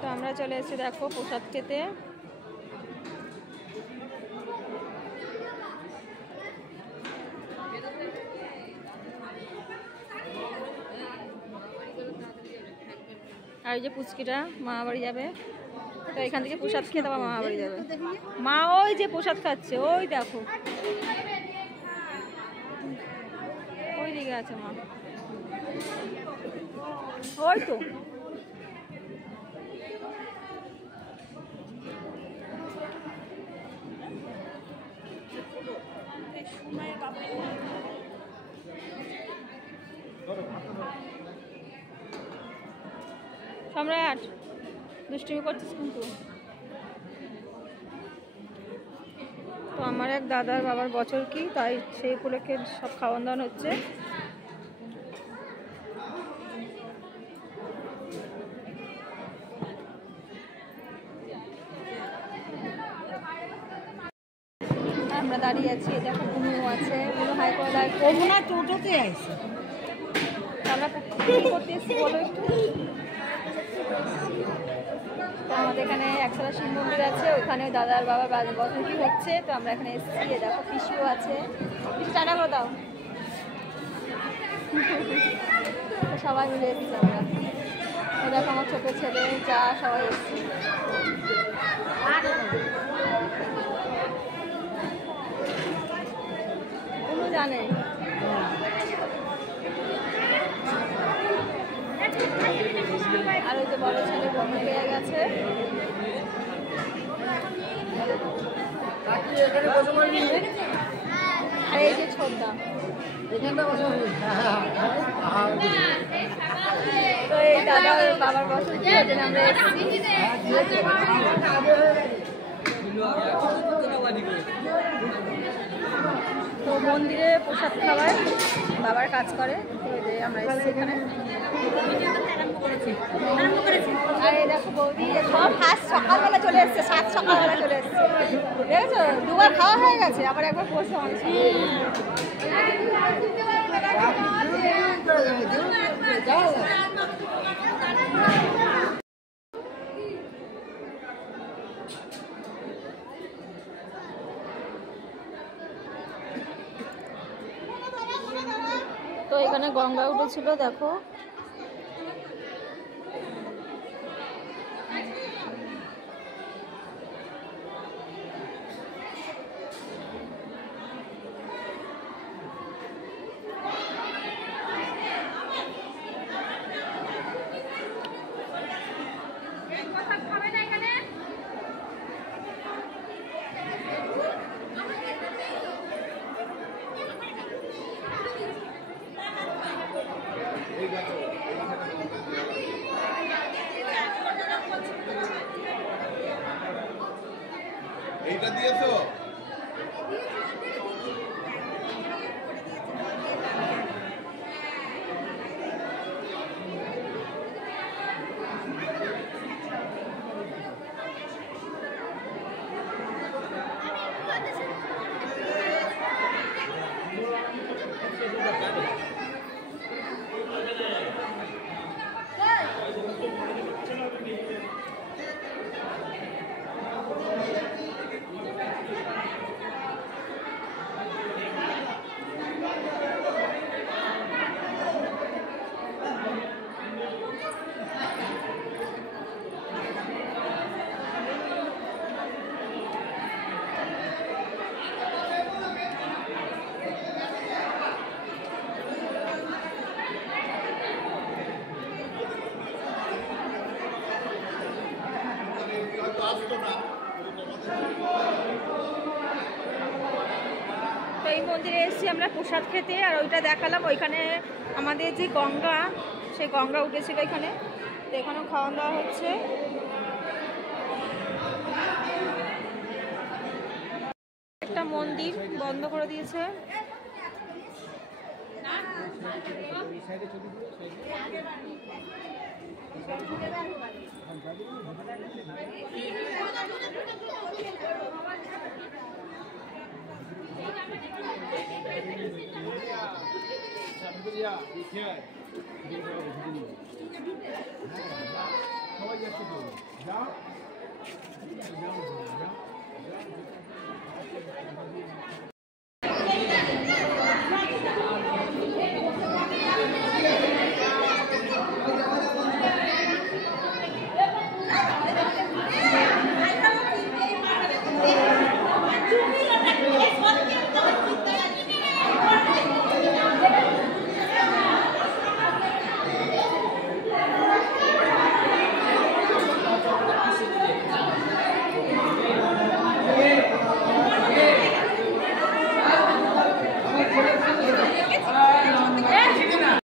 তো আমরা চলে এসেছি দেখো প্রসাদ খেতে। আর এই যে পুচকিটা মামা বাড়ি যাবে, তো এখান থেকে প্রসাদ খেয়ে তারপর মামা বাড়ি যাবে। মা ওই যে প্রসাদ খাচ্ছে, ওই দেখো ওই দিকে আছে মা, ওই তো। সম্রাট দুষ্টুমি করছিস কিন্তু। তো আমার এক দাদার বাবার বছর কি, তাই সেই উপলক্ষে সব খাওয়ান দাওয়ান হচ্ছে। আমরা দাঁড়িয়ে আছি, দেখো বুনু আছে, বুনু হাই করে দাঁড়িয়ে, ওমনা টোটোতে আইছে। আমরা কি করতে এসেছি বলো একটু। তো আমাদের এখানে একসাথে শিব মন্দির আছে, ওইখানে দাদার বাবার বছর কি হচ্ছে, তো আমরা এখানে এসেছি। দেখো পিসিও আছে, পিসি টাটা করে দাও। সবাই মিলে এসেছি আমরা। দেখো আমার ছোট ছেলে যা সবাই এসেছি। কোনো জানে আর ওই যে বড় ছেলে বমি পেয়ে গেছে। আর এই যে ছোটদা, তো এই দাদা বাবার বছর কি ওই জন্য আমরা এসেছি। তো মন্দিরে প্রসাদ খাওয়ায় বাবার কাজ করে, তো ওই যে আমরা এসেছি এখানে। আর এই দেখো বৌদি সব ফার্স্ট সকালবেলা চলে এসছে, সাত সকালবেলা চলে এসছে, দেখেছো দুবার খাওয়া হয়ে গেছে, আবার একবার পড়ছে অনেক। তো এখানে গঙ্গা উঠেছিল দেখো। এইটা দিয়েছো? তো এই মন্দিরে এসেছি আমরা প্রসাদ খেতে, আর ওইটা দেখালাম। ওইখানে আমাদের যে গঙ্গা, সেই গঙ্গা উঠেছিল এখানে, তো এখানেও খাওয়া দাওয়া হচ্ছে। একটা মন্দির বন্ধ করে দিয়েছে। যাও